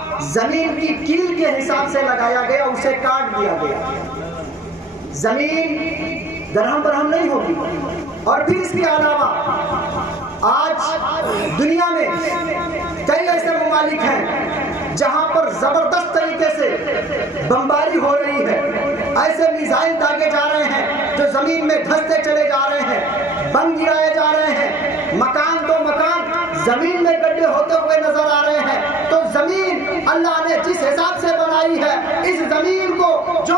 زمین کی کیل کے حساب سے لگایا گیا، اسے کاٹ دیا گیا. زمین درہم برہم نہیں ہوگی. اور پھر اس کے علاوہ آج دنیا میں کئی ایسے ممالک ہیں جہاں پر زبردست طریقے سے بمباری ہو رہی ہے. ایسے میزائل داغے جا رہے ہیں جو زمین میں دھستے چلے جا رہے ہیں، بم گرائے جا رہے ہیں، مکان تو مکان زمین میں گڈھے ہوتے ہوئے نظر آ رہے ہیں. تو زمین اللہ نے جس حساب سے بنائی ہے، اس زمین کو جو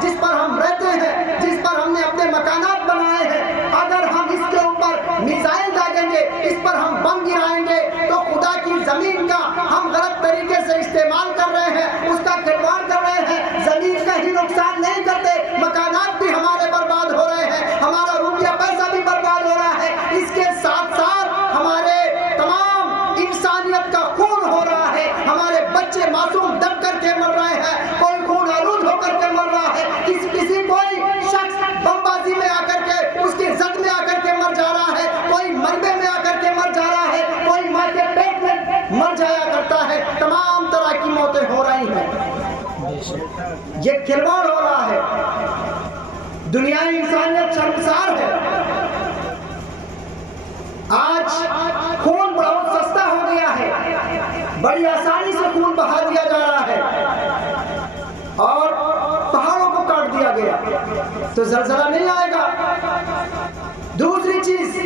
جس پر ہم رہتے ہیں، جس پر ہم نے اپنے مکانات بنائے ہیں، اگر ہم اس کے اوپر میزائل داغیں گے، اس پر ہم بم گرائیں گے، تو خدا کی زمین کا ہم غلط طریقے سے استعمال کر رہے ہیں، اس کا کھلواڑ کر رہے ہیں. زمین کا ہی نقصان نہیں کرتے، مکانات بھی ہمارے برباد ہو رہے ہیں، ہمارا روپیہ پیسہ بھی برباد ہو رہا ہے. اس کے ساتھ ساتھ ہمارے تمام انسانیت کا خون ہو رہا ہے. ہمارے بچے معصوم دب کر کے مر رہے ہیں، کوئی خون آلود ہو کر کے مر رہا ہے، کوئی شخص بم بازی میں آ کر کے اس کی زد میں آ کر کے مر جا رہا ہے، کوئی مربے میں آ کر کے مر جا رہا ہے، کوئی ماں کے پیٹ میں مر جایا کرتا ہے. تمام طرح کی موتیں ہو رہی ہیں. یہ کھلواڑ ہو رہا ہے. دنیا انسانیت شرمسار ہے. آج خون بہت سستا ہو گیا ہے، بڑی آسانی سے خون بہا دیا جا رہا ہے اور پہاڑوں کو کاٹ دیا گیا تو زلزلہ نہیں آئے گا. دوسری چیز،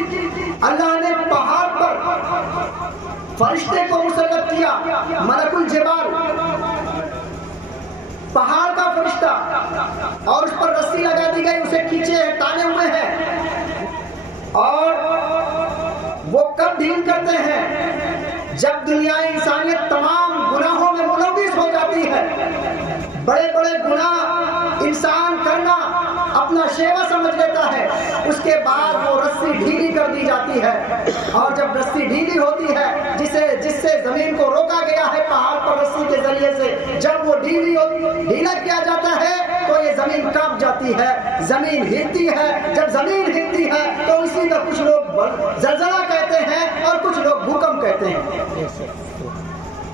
اللہ نے پہاڑ پر فرشتے کو مسلط کیا، ملک الجبال، پہاڑ کا فرشتہ، اور اس پر رسی لگا دی گئی، اسے کھینچے تانے ہوئے ہیں. اور وہ کب ڈھیل کرتے ہیں؟ جب دنیا انسانیت تمام گناہوں میں ملوث ہو جاتی ہے. بڑے بڑے گناہ انسان کرنا اپنا شیوا سمجھ لیتا ہے، اس کے بعد وہ رسی ڈھیلی کر دی جاتی ہے. اور جب رسی ڈھیلی ہوتی ہے، جس سے زمین کو روکا گیا ہے پہاڑ پر رسی کے ذریعے سے، جب وہ ڈھیلا کیا جاتا ہے تو یہ زمین کانپ جاتی ہے، زمین ہلتی ہے. جب زمین ہلتی ہے تو اسی کا کچھ لوگ زلزلہ کہتے ہیں اور کچھ لوگ بھوکمپ کہتے ہیں.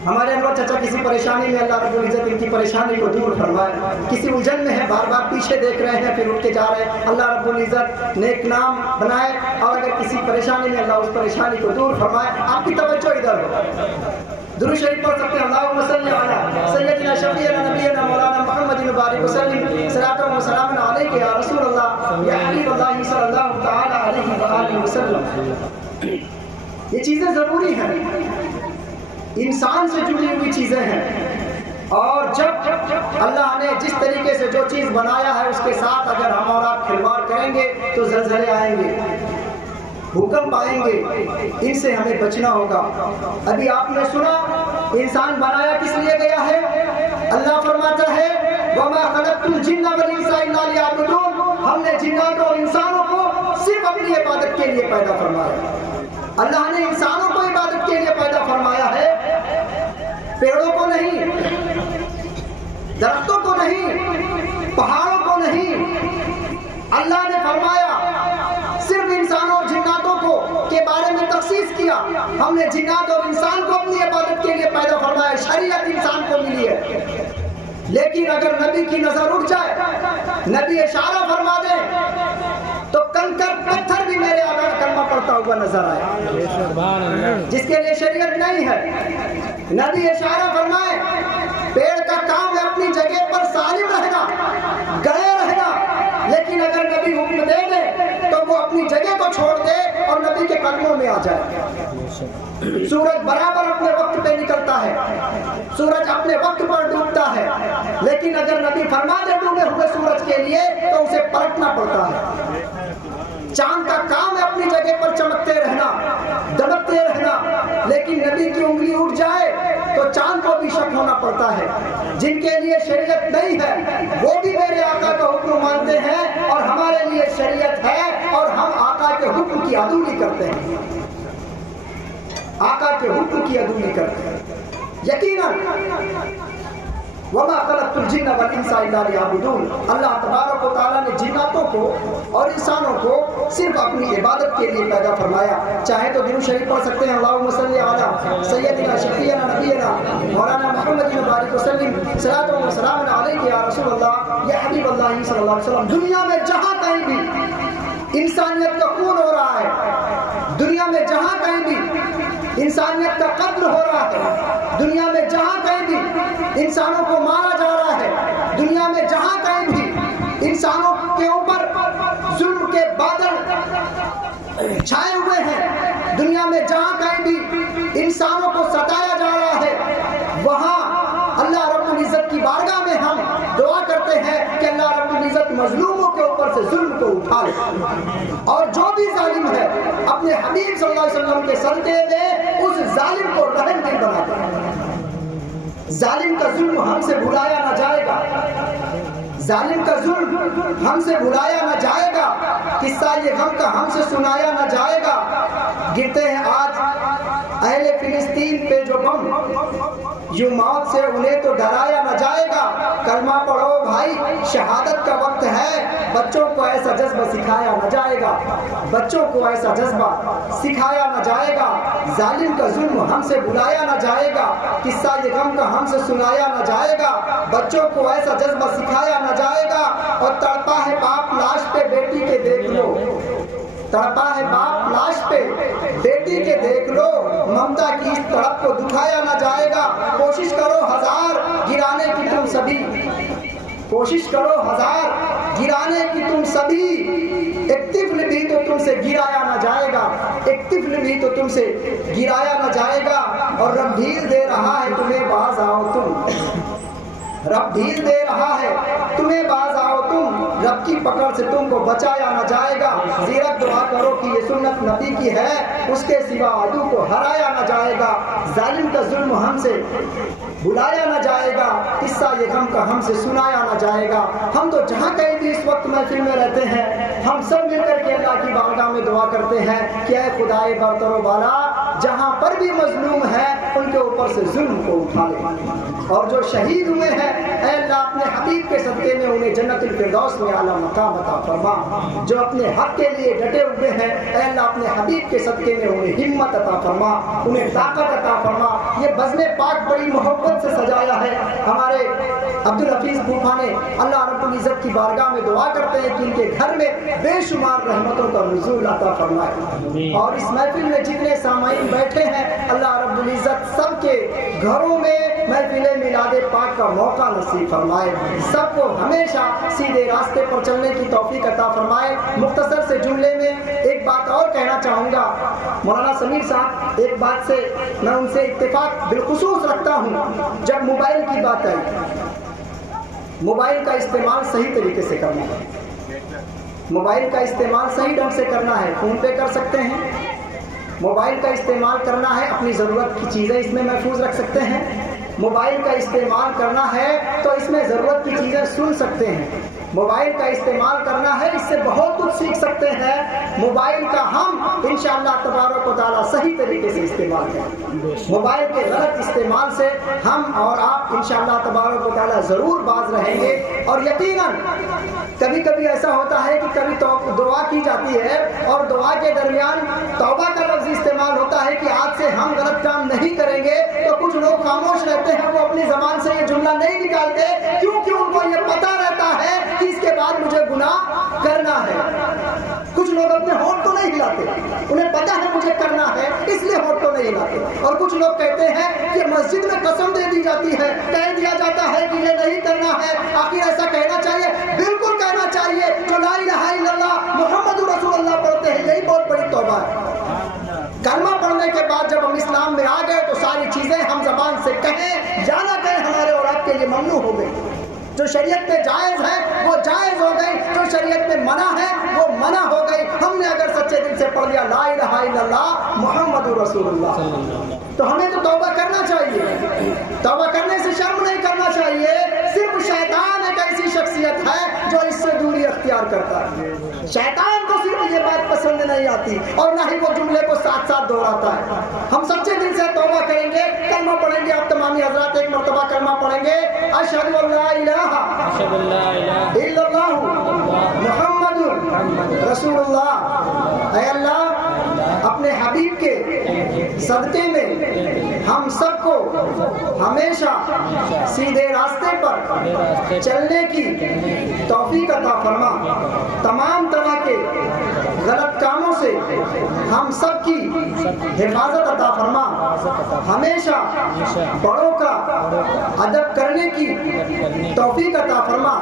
ہمارے انور چچا کسی پریشانی میں، اللہ رب العزت ان کی پریشانی کو دور فرمائے. کسی الجھن میں ہے، بار بار پیچھے دیکھ رہے ہیں پھر اٹھ کے جا رہے ہیں. اللہ رب العزت نیک نام بنائے، اور اگر کسی پریشانی میں، اللہ اس پریشانی کو دور فرمائے. آپ کی توجہ ادھر ہو. درود شریف پڑھ سکتے ہیں. اللہم صلی علی سیدنا شفیعنا نبینا مولانا محمد مبارک وسلم، صلاۃ و سلام علیک یا رسول اللہ یا حبیب اللہ صلی اللہ تعالی علیہ وآلہ وسلم. یہ چیزیں ضروری ہیں، انسان سے جڑی ہوئی چیزیں ہیں. اور جب اللہ نے جس طریقے سے جو چیز بنایا ہے اس کے ساتھ اگر ہم اور آپ کھلواڑ کریں گے تو زلزلے آئیں گے، بھوکمپ آئیں گے. ان سے ہمیں بچنا ہوگا. ابھی آپ نے سنا انسان بنایا کس لیے گیا ہے؟ اللہ فرماتا ہے وَمَا خَلَقْتُ الْجِنَّ وَالْإِنسَ إِلَّا لِيَعْبُدُونَ. ہم نے جنات اور انسانوں کو صرف اپنی عبادت کے لیے پیدا فرمایا. اللہ نے انسانوں کو عبادت کے لیے پیدا فرمایا ہے، پیڑوں کو نہیں، درختوں کو نہیں، پہاڑوں کو نہیں. اللہ نے فرمایا صرف انسانوں اور جناتوں کو کے بارے میں تخصیص کیا. ہم نے جنات اور انسان کو اپنی عبادت کے لیے پیدا فرمایا. شریعت انسان کو ملی ہے، لیکن اگر نبی کی نظر اٹھ جائے، نبی اشارہ فرما دے تو کنکر پتھر بھی میرے آقا کلمہ پڑھتا ہوا نظر آئے. جس کے لیے شریعت نہیں ہے، نبی اشارہ فرمائے پیڑ کا کام ہے اپنی جگہ پر سالم رہنا، گڑے رہنا، لیکن اگر نبی حکم دے دے تو وہ اپنی جگہ کو چھوڑ دے اور نبی کے قدموں میں آ جائے. سورج برابر اپنے وقت پہ نکلتا ہے، سورج اپنے وقت پر ڈوبتا ہے، لیکن اگر نبی فرما دے ڈوبے ہوئے سورج کے لیے تو اسے پلٹنا پڑتا ہے. چاند کا کام ہے اپنی جگہ پر چمکتے رہنا، دمکتے رہنا، لیکن نبی کی انگلی اٹھ جائے تو چاند کو بھی شک ہونا پڑتا ہے. جن کے لیے شریعت نہیں ہے وہ بھی میرے آقا کا حکم مانتے ہیں اور ہمارے لیے شریعت ہے اور ہم آقا کے حکم کی عدولی کرتے ہیں. آقا کے حکم کی عدولی کرتے ہیں. یقیناً وَمَا خَلَقْتُ الْجِنَّ وَالْإِنسَ إِلَّا لِيَعْبُدُونَ. اللہ تبارک و تعالیٰ نے جناتوں کو اور انسانوں کو صرف اپنی عبادت کے لیے پیدا فرمایا. چاہے تو درود شریف پڑھ سکتے ہیں. اللہم صلی علی سیدنا شفیعنا نبینا مولانا صلاۃ و سلام علیک یا رسول اللہ یا حبیب اللہ صلی اللہ علیہ وسلم۔ دنیا میں جہاں کہیں بھی انسانیت کا خون ہو رہا ہے، دنیا میں جہاں کہیں بھی انسانیت کا قتل ہو رہا ہے، دنیا میں جہاں کہیں بھی انسانوں کو مارا جا رہا ہے، دنیا میں جہاں کہیں بھی انسانوں کے اوپر ظلم کے بادل چھائے ہوئے ہیں، دنیا میں جہاں کہیں بھی انسانوں کو ستایا جا رہا ہے، وہاں اللہ رب العزت کی بارگاہ میں ہم دعا کرتے ہیں کہ اللہ رب العزت مظلوموں کے اوپر سے ظلم کو اٹھا لے، اور جو بھی ظالم ہے اپنے حبیب صلی اللہ علیہ وسلم کے صدقے میں اس ظالم کو رحم دل بنا دے۔ ظالم کا ظلم ہم سے بھلایا نہ جائے گا، ظالم کا ظلم ہم سے بھلایا نہ جائے گا، قصہ یہ غم کا ہم سے سنایا نہ جائے گا۔ گرتے ہیں آج اہل فلسطین پہ جو بم، یوں موت سے انہیں تو ڈرایا نہ جائے گا۔ کلمہ پڑھو بھائی، شہادت کا وقت ہے، بچوں کو ایسا جذبہ سکھایا نہ جائے گا، بچوں کو ایسا جذبہ سکھایا نہ جائے گا۔ ظالم کا ظلم ہم سے بھلایا نہ جائے گا، قصہ یہ غم کا ہم سے سنایا نہ جائے گا، بچوں کو ایسا جذبہ سکھایا نہ جائے گا۔ اور تڑپا ہے باپ لاش پہ بیٹی کے دیکھ لو، تڑپا ہے باپ لاش پہ بیٹی کے دیکھ لو، ممتا کی اس تڑپ کو دکھایا نہ جائے گا۔ کوشش کرو ہزار گرانے کی تم سبھی، کوشش کرو ہزار گرانے کی تم سبھی، ایک طفل بھی تو تم سے گرایا نہ جائے گا، ایک طفل بھی تو تم سے گرایا نہ جائے گا۔ اور رب ڈھیل دے رہا ہے تمہیں، باز آؤ تم، رب ڈھیل دے رہا ہے تمہیں، باز آؤ تم، رب کی پکڑ سے تم کو بچایا نہ جائے گا۔ زیرت دعا کرو کہ یہ سنت نبی کی ہے، اس کے سوا عدو کو ہرایا نہ جائے گا۔ ظالم کا ظلم ہم سے بھلایا نہ جائے گا، قصہ یہ غم کا ہم سے سنایا نہ جائے گا۔ ہم تو جہاں کہیں بھی اس وقت محفل میں رہتے ہیں، ہم سب مل کر کے اللہ کی بارگاہ میں دعا کرتے ہیں کہ اے خدائے برتر و بالا، جہاں پر بھی مظلوم ہے ان کے اوپر سے ظلم کو اٹھا لے، اور جو شہید ہوئے ہیں اے اللہ اپنے حبیب کے صدقے میں انہیں جنت الفردوس میں اعلیٰ مقام عطا فرما، جو اپنے حق کے لیے ڈٹے ہوئے ہیں اے اللہ اپنے حبیب کے صدقے میں انہیں ہمت عطا فرما، انہیں طاقت عطا فرما۔ یہ بزم پاک بڑی محبت سے سجایا ہے ہمارے عبدالحفیظ پھوپھا نے، اللہ رب العزت کی بارگاہ میں دعا کرتے ہیں کہ ان کے گھر میں بے شمار رحمتوں کا نزول عطا فرمائے، اور اس محفل میں جتنے سامعین بیٹھے ہیں اللہ رب العزت سب کے گھروں میں محفل میلاد پاک کا موقع نصیب فرمائے، سب کو ہمیشہ سیدھے راستے پر چلنے کی توفیق عطا فرمائے۔ مختصر سے جملے میں ایک بات اور کہنا چاہوں گا، مولانا سمیر صاحب ایک بات سے میں ان سے اتفاق بالخصوص رکھتا ہوں، جب موبائل کی بات آئی، موبائل کا استعمال صحیح طریقے سے کرنا ہے، موبائل کا استعمال صحیح ڈھنگ سے کرنا ہے، فون پے کر سکتے ہیں، موبائل کا استعمال کرنا ہے، اپنی ضرورت کی چیزیں اس میں محفوظ رکھ سکتے ہیں، موبائل کا استعمال کرنا ہے تو اس میں ضرورت کی چیزیں سن سکتے ہیں، موبائل کا استعمال کرنا ہے اس سے بہت کچھ سیکھ سکتے ہیں۔ موبائل کا ہم انشاءاللہ تبارک و تعالیٰ صحیح طریقے سے استعمال کریں، موبائل کے غلط استعمال سے ہم اور آپ انشاءاللہ تبارک و تعالیٰ ضرور باز رہیں گے۔ اور یقیناً کبھی کبھی ایسا ہوتا ہے کہ کبھی دعا کی جاتی ہے اور دعا کے درمیان توبہ کا لفظ استعمال ہوتا ہے کہ آج سے ہم غلط کام نہیں کریں گے، تو کچھ لوگ خاموش رہتے ہیں، وہ اپنی زبان سے یہ جملہ نہیں نکالتے کیونکہ ان کو یہ پتہ رہتا ہے کہ اس کے بعد مجھے گناہ کرنا ہے۔ کچھ لوگ اپنے ہونٹ تو نہیں ہلاتے، انہیں پتہ ہے مجھے کرنا ہے اس لیے ہونٹ تو نہیں ہلاتے، اور کچھ لوگ کہتے ہیں کہ مسجد میں قسم دے دی جاتی ہے، کہہ دیا جاتا ہے کہ یہ نہیں کرنا ہے۔ آخر ایسا کہنا چاہیے؟ بالکل کہنا چاہیے۔ جو لا الہ الا اللہ محمد رسول اللہ پڑھتے ہیں یہی بہت بڑی توبہ ہے۔ کلمہ پڑھنے کے بعد جب ہم اسلام میں آ گئے تو ساری چیزیں ہم زبان سے کہیں یا نہ کہیں ہمارے اور آپ کے لیے ممنوع ہو گئی۔ جو شریعت میں جائز ہے وہ جائز ہو گئی، جو شریعت میں منع ہے وہ منع ہو گئی۔ ہم نے اگر سچے دل سے پڑھ لیا لا الہ الا اللہ محمد رسول اللہ، تو ہمیں تو توبہ کرنا چاہیے، توبہ کرنے سے شرم نہیں کرنا چاہیے۔ صرف شیطان ایک ایسی شخصیت ہے جو اس سے دوری اختیار کرتا ہے، شیطان کو صرف یہ بات پسند نہیں آتی اور نہ ہی وہ جملے کو ساتھ ساتھ دہراتا ہے۔ ہم سچے دل سے توبہ کریں گے، کلمہ پڑھیں گے، آپ تمامی حضرات ایک مرتبہ کلمہ پڑھیں گے، اشہد ان لا الہ الا اللہ محمد رسول اللہ۔ اے اللہ اپنے حبیب کے صدقے میں ہم سب کو ہمیشہ سیدھے راستے پر چلنے کی توفیق عطا فرما. تمام طرح کے غلط کاموں سے ہم سب کی حفاظت عطا فرما. ہمیشہ بڑوں کا ادب کرنے کی توفیق عطا فرما.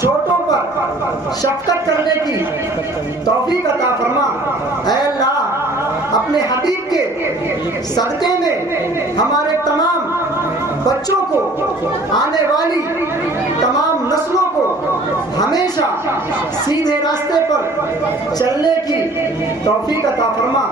چھوٹوں پر شفقت کرنے کی توفیق عطا فرما. اے اللہ اپنے حبیب کے صدقے میں ہمارے تمام بچوں کو, آنے والی تمام نسلوں کو ہمیشہ سیدھے راستے پر چلنے کی توفیق عطا فرما.